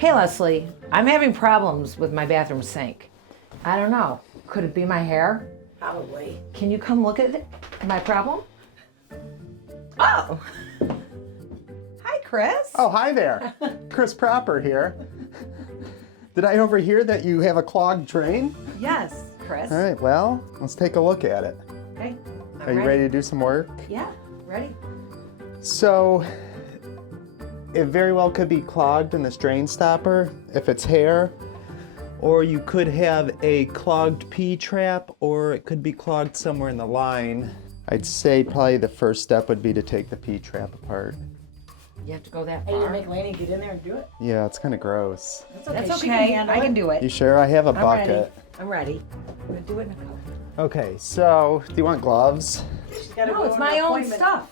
Hey Leslie, I'm having problems with my bathroom sink. I don't know. Could it be my hair? Probably. Can you come look at it? My problem? Oh! Hi, Chris. Oh, hi there. Chris Proper here. Did I overhear that you have a clogged drain? Yes, Chris. All right, well, let's take a look at it. Okay. I'm Are you ready to do some work? Yeah, ready. So, it very well could be clogged in this drain stopper if it's hair, or you could have a clogged P-trap, or it could be clogged somewhere in the line. I'd say probably the first step would be to take the P-trap apart. You have to go that Hey, you far. make Lainey get in there and do it? Yeah, it's kind of gross. That's She can okay. handle I can it. do it. You sure? I have a I'm ready. bucket. I'm ready. I'm gonna do it in a couple. Okay, so do you want gloves? She's gotta No, go it's on my an own appointment. stuff.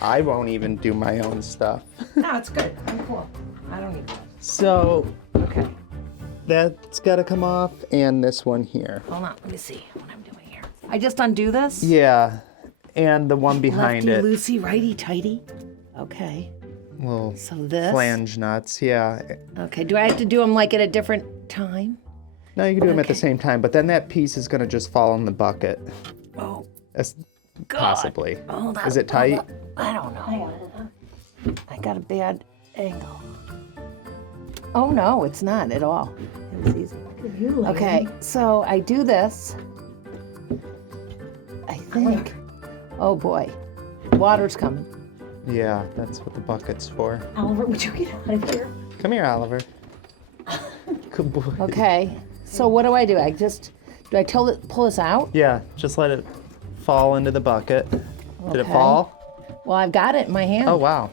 I won't even do my own stuff. No, it's good. I'm cool. I don't need gloves. So Okay. that's got to come off, and this one here. Hold on. Let me see what I'm doing here. I just undo this. Yeah, and the one behind Lefty it. loosey, righty tighty. Okay. Little So this. flange nuts, yeah. Okay. Do I have to do them like at a different time? No, you can do them at the Okay. same time, but then that piece is going to just fall in the bucket. Oh, As- God. Possibly. Hold on. Is it tight? Hold on. I don't know. I got a bad angle. Oh no, it's not at all. It was easy. Okay, so I do this. I think. Oh boy, water's coming. Yeah, that's what the bucket's for. Oliver, would you get out of here? Come here, Oliver. Good boy. Okay, so what do? Do I pull this out? Yeah, just let it fall into the bucket. Did it Okay. fall? Well, I've got it in my hand. Oh, wow.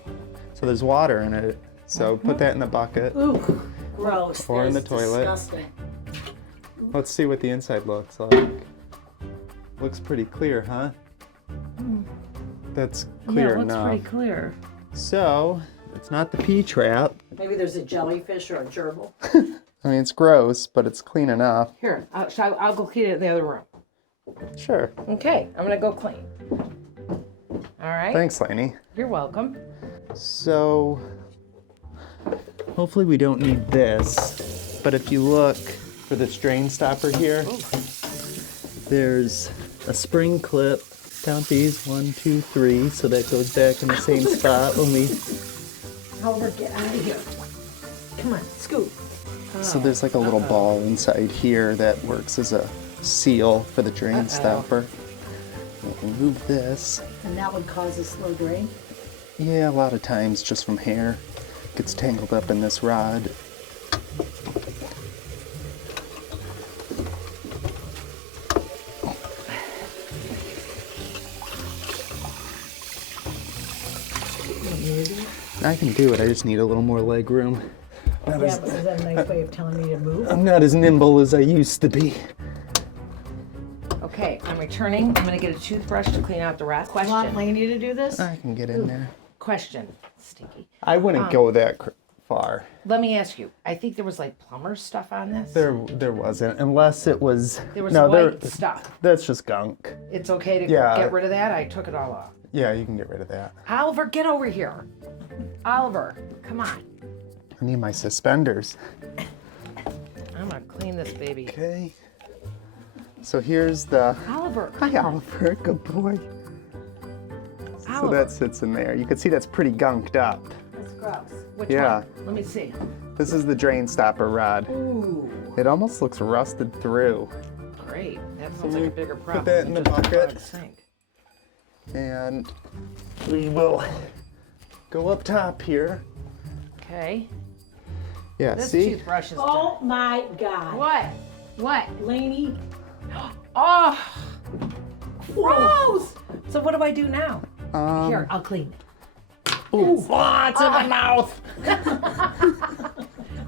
So there's water in it. So put that in the bucket. Ooh, gross. Or in That the is toilet. Disgusting. Let's see what the inside looks like. Looks pretty clear, huh? That's clear enough. clear. So, it's not the P-trap. Maybe there's a jellyfish or a gerbil. I mean, it's gross, but it's clean enough. Here, I'll go clean it in the other room. Sure. Okay, I'm gonna go clean. All right. Thanks, Lainey. You're welcome. So, hopefully we don't need this, but if you look for this drain stopper here, there's a spring clip. Count these, 1, 2, 3, so that goes back in the same spot when we... Oliver, get out of here. Come on, scoot. So there's like a little ball inside here that works as a seal for the drain stopper. We'll remove this. And that would cause a slow drain. Yeah, a lot of times just from hair. Gets tangled up in this rod. I can do it, I just need a little more leg room. Yeah, but is that a nice way of telling me to move? I'm not as nimble as I used to be. Okay, I'm returning. I'm gonna get a toothbrush to clean out the rat. You want Question. Lainey to do this? I can get in there. Question. Stinky. I wouldn't go that far. Let me ask you. I think there was like plumber stuff on this. There wasn't, unless it was. There was no, white stuff. That's just gunk. It's okay to Yeah. get rid of that. I took it all off. Yeah, you can get rid of that. Oliver, get over here. Oliver, come on. I need my suspenders. I'm gonna clean this baby. Okay. So here's the. Oliver. Hi, Oliver. Good boy. So Oliver. that sits in there. You can see that's pretty gunked up. That's gross. Which Yeah. one? Let me see. This is the drain stopper rod. Ooh, It almost looks rusted through. great. That sounds like a bigger problem. that in than the just a bucket. clogged sink. And we will go up top here. Okay. Yeah, This see? toothbrush is done. Oh my God. What? What? Lainey. Oh, gross. So what do I do now? Here, I'll clean. Ooh, it's in my mouth.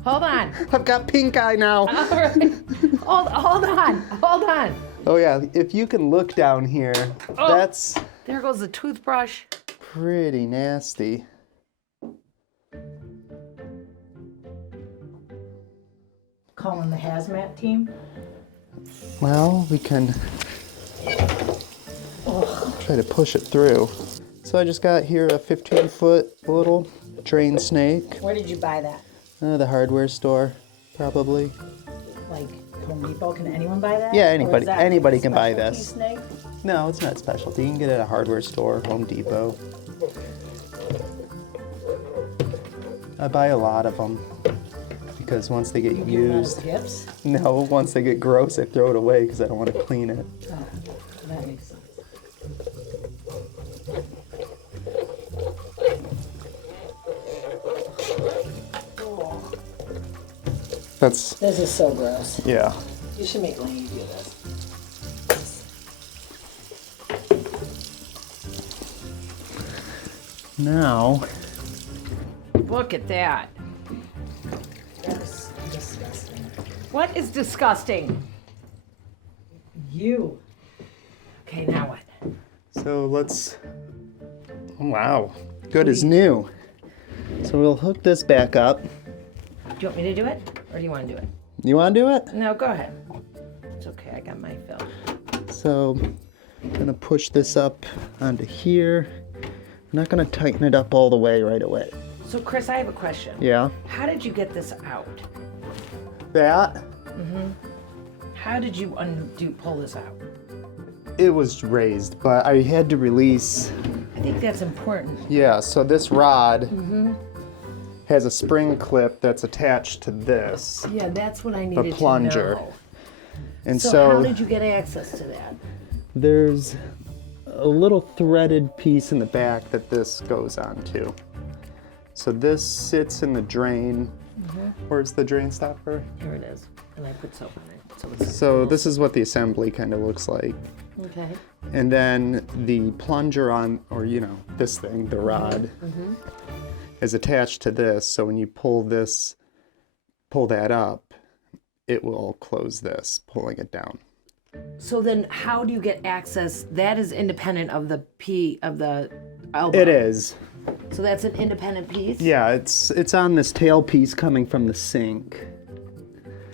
Hold on. I've got pink eye now. All right. Hold on. Oh yeah, if you can look down here, Oh. that's There goes the toothbrush. pretty nasty. Calling the hazmat team. Well, we can try to push it through. So I just got here a 15-foot little drain snake. Where did you buy that? The hardware store, probably. Like Home Depot, can anyone buy that? Yeah, Or is anybody- that anybody can buy specialty this. snake? No, it's not specialty. You can get it at a hardware store, Home Depot. I buy a lot of them because once they get You give them out used, as gifts? no, once they get gross, I throw it away because I don't want to clean it. Oh, that makes sense. Oh, That's, this is so gross. yeah. You should make Lainey do this. Now, Look at that. That's disgusting. What is disgusting? You. Okay, now what? so let's, oh, wow, good as new. So we'll hook this back up. Do you want me to do it? Or do you want to do it? You want to do it? No, go ahead. It's okay, I got my fill. So I'm gonna push this up onto here. I'm not gonna tighten it up all the way right away. So Chris, I have a question. Yeah. How did you get this out? That, How did you pull this out? it was raised, but I had to release. I think that's important. Yeah, so this rod has a spring clip that's attached to this. Yeah, that's what I needed plunger. to know. And So how did you get access to that? there's a little threaded piece in the back that this goes onto. So this sits in the drain. Where's the drain stopper? Here it is. And I put soap on it. So it's So this is what the assembly kind of looks like. okay. And then the plunger on, or this thing, the rod, is attached to this. So when you pull that up, it will close this, pulling it down. So then how do you get access? That is independent of the elbow. It is. So that's an independent piece? Yeah, it's on this tail piece coming from the sink.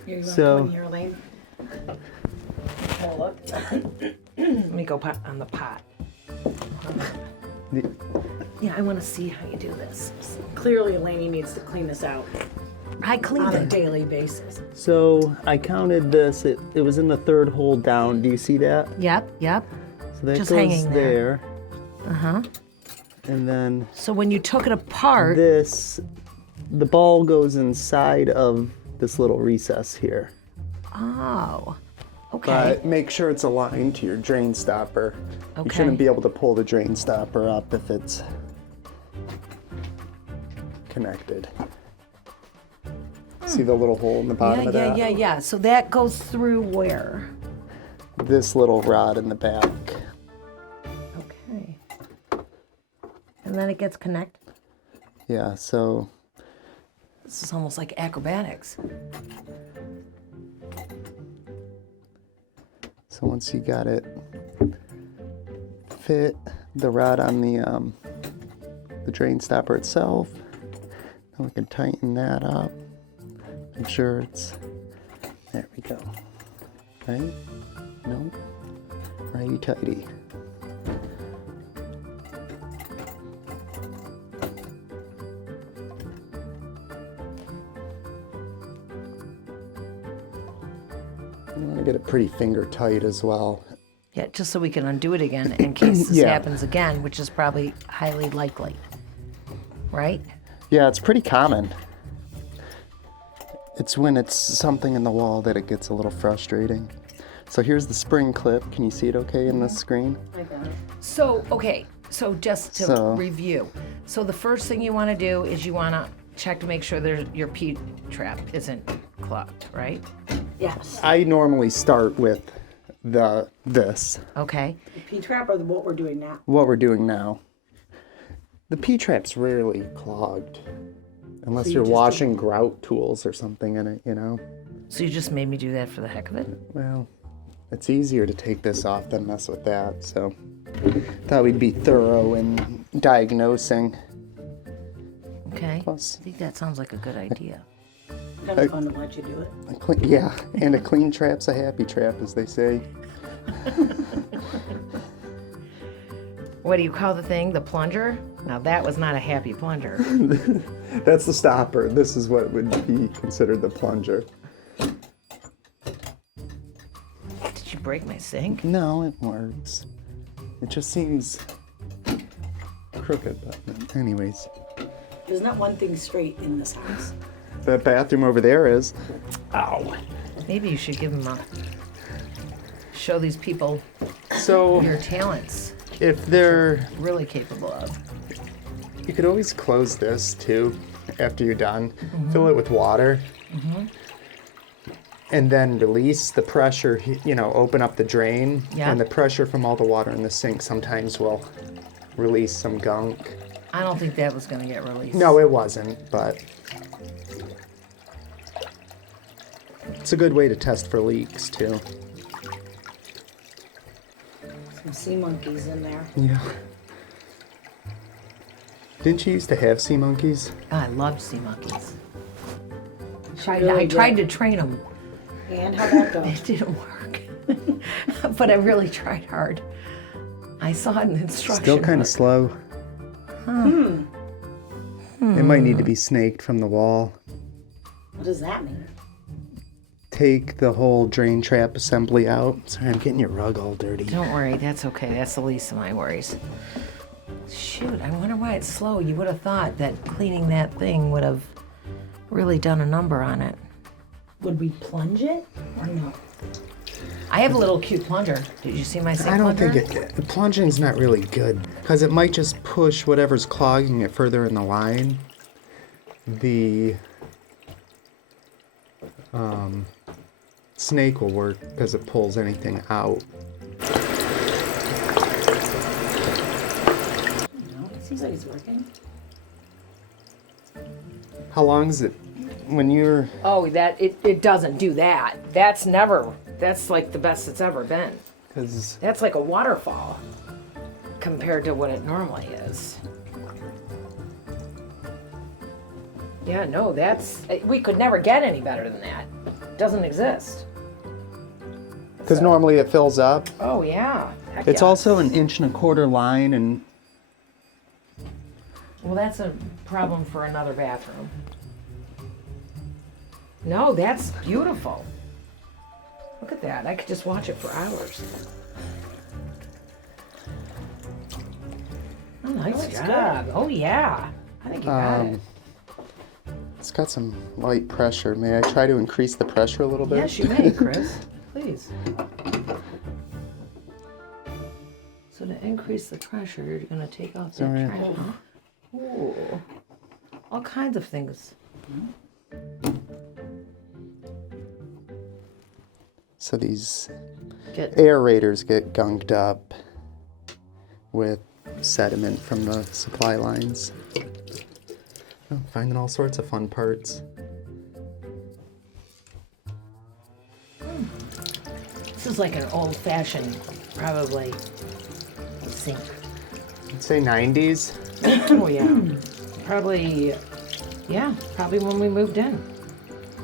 Here, you want So- to come in here, Elaine? Oh, look. Let me go on the pot. Yeah, I want to see how you do this. Clearly, Elaine needs to clean this out I cleaned on a it. daily basis. So I counted this. It was in the third hole down. Do you see that? Yep. So that Just goes hanging there. there. And then So when you took it apart, the ball goes inside of this little recess here. oh, okay. But make sure it's aligned to your drain stopper. You Okay. shouldn't be able to pull the drain stopper up if it's connected. See the little hole in the bottom of that? Yeah. So that goes through where? This little rod in the back. Okay. And then it gets connected. Yeah, so This is almost like acrobatics. once you got it fit the rod on the drain stopper itself, then we can tighten that up. Make sure it's, there we go. Right? Nope. Righty tighty. You want to get it pretty finger tight as well. Yeah, just so we can undo it again in case this Yeah. happens again, which is probably highly likely. Right? Yeah, it's pretty common. It's when it's something in the wall that it gets a little frustrating. So here's the spring clip. Can you see it okay in this screen? So, okay, so just to So- review. So the first thing you want to do is you want to check to make sure your P-trap isn't clogged, right? Yes. I normally start with this, Okay. The P-trap or what we're doing now? what we're doing now. The P-trap's rarely clogged, unless So you you're just washing grout tools or something in it, So you just made me do that for the heck of it? Well, it's easier to take this off than mess with that, so thought we'd be thorough in diagnosing. Okay. Plus, I think that sounds like a good idea. Kind of fun to let you do it. yeah, and a clean trap's a happy trap, as they say. What do you call the thing? The plunger? Now that was not a happy plunger. That's the stopper. This is what would be considered the plunger. Did you break my sink? No, it works. It just seems crooked, but anyways. There's not one thing straight in this house. That bathroom over there is. Ow. Maybe you should give them a... Show these people So your talents. if they're... Really capable of. You could always close this too after you're done. Fill it with water. And then release the pressure, you know, open up the drain. Yeah. And the pressure from all the water in the sink sometimes will release some gunk. I don't think that was going to get released. No, it wasn't, but it's a good way to test for leaks too. Some sea monkeys in there. Yeah. Didn't you used to have sea monkeys? I loved sea monkeys. Really I tried did. to train them. And how'd that go? It didn't work. But I really tried hard. I saw an instruction. Still kind of book. slow. It might need to be snaked from the wall. What does that mean? Take the whole drain trap assembly out. Sorry, I'm getting your rug all dirty. Don't worry, that's okay. That's the least of my worries. Shoot, I wonder why it's slow. You would have thought that cleaning that thing would have really done a number on it. Would we plunge it or no? I have a little cute plunger. Did you see my sink I don't plunger? think the plunging's not really good because it might just push whatever's clogging it further in the line. The snake will work because it pulls anything out. No, it seems like it's working. How long is it when you're... Oh, it doesn't do that. That's like the best it's ever been. Because That's like a waterfall compared to what it normally is. Yeah, no, we could never get any better than that. Doesn't exist. normally it fills up. Oh, yeah. Heck It's yeah. also an 1.25 line, and Well, that's a problem for another bathroom. No, that's beautiful. Look at that. I could just watch it for hours. Oh, nice job. Oh, yeah. I think you got it. it's got some light pressure. May I try to increase the pressure a little bit? Yes, you may, Chris. Please. So to increase the pressure, you're going to take off that Sorry. trap, huh? Ooh. All kinds of things. So these Get aerators get gunked up with sediment from the supply lines. Oh, finding all sorts of fun parts. This is like an old-fashioned, probably, sink. I'd say 90s. Oh, yeah. Probably when we moved in.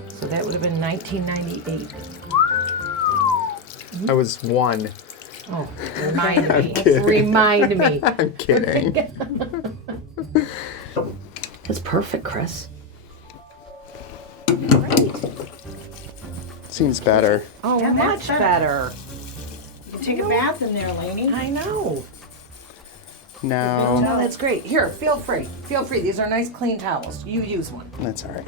So that would have been 1998. I was 1. Oh, remind me. kidding. Remind me. I'm kidding. That's perfect, Chris. Seems better. Oh, Yeah, much that's better. You take a bath in there, Lainey. I know. No, No, that's great. Here, feel free. Feel free. These are nice, clean towels. You use one. that's all right.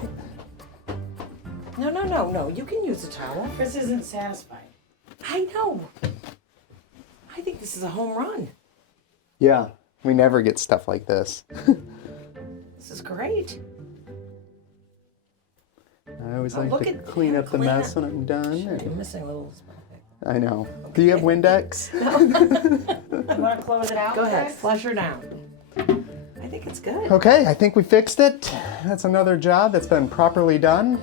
No. You can use a towel. Chris isn't satisfied. I know. I think this is a home run. Yeah, we never get stuff like this. This is great. I always Oh, like look to at clean him up the clean mess up. when I'm done. You're and- missing a little spot. I know. Do you have Windex? You want to close it out? Go ahead. Chris? Flush her down. I think it's good. Okay, I think we fixed it. That's another job that's been properly done.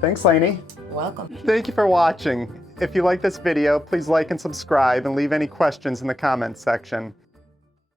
Thanks, Lainey. Welcome. Thank you for watching. If you like this video, please like and subscribe and leave any questions in the comments section.